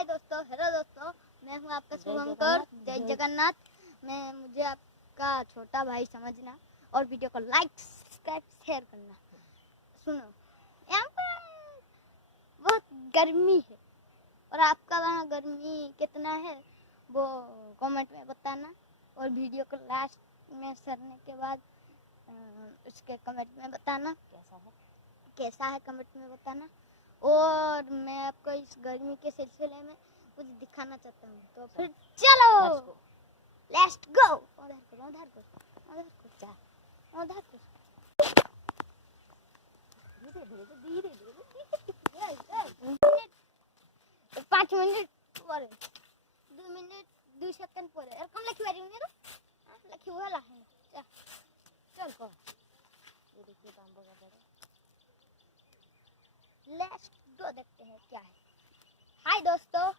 हाय दोस्तों, हेलो दोस्तों, मैं हूँ आपका शुभंकर। जय जगन्नाथ। मुझे आपका छोटा भाई समझना और वीडियो को लाइक सब्सक्राइब शेयर करना। सुनो, यहाँ पर बहुत गर्मी है और आपका वहाँ गर्मी कितना है वो कमेंट में बताना, और वीडियो को लास्ट में सरने के बाद उसके कमेंट में बताना कैसा है कमेंट में बताना। और मैं आपको इस गर्मी के सिलसिले में कुछ दिखाना चाहता हूँ, तो फिर चलो लेट्स गो। उधर को धीरे 5 मिनिट पर 2 मिनिट 2 सेकंड पर और कम लखी वाली नहीं तो लखी वाला है। चल को ये देखिए काम बगा दे। लेट्स गो, देखते हैं क्या है। हाय दोस्तों,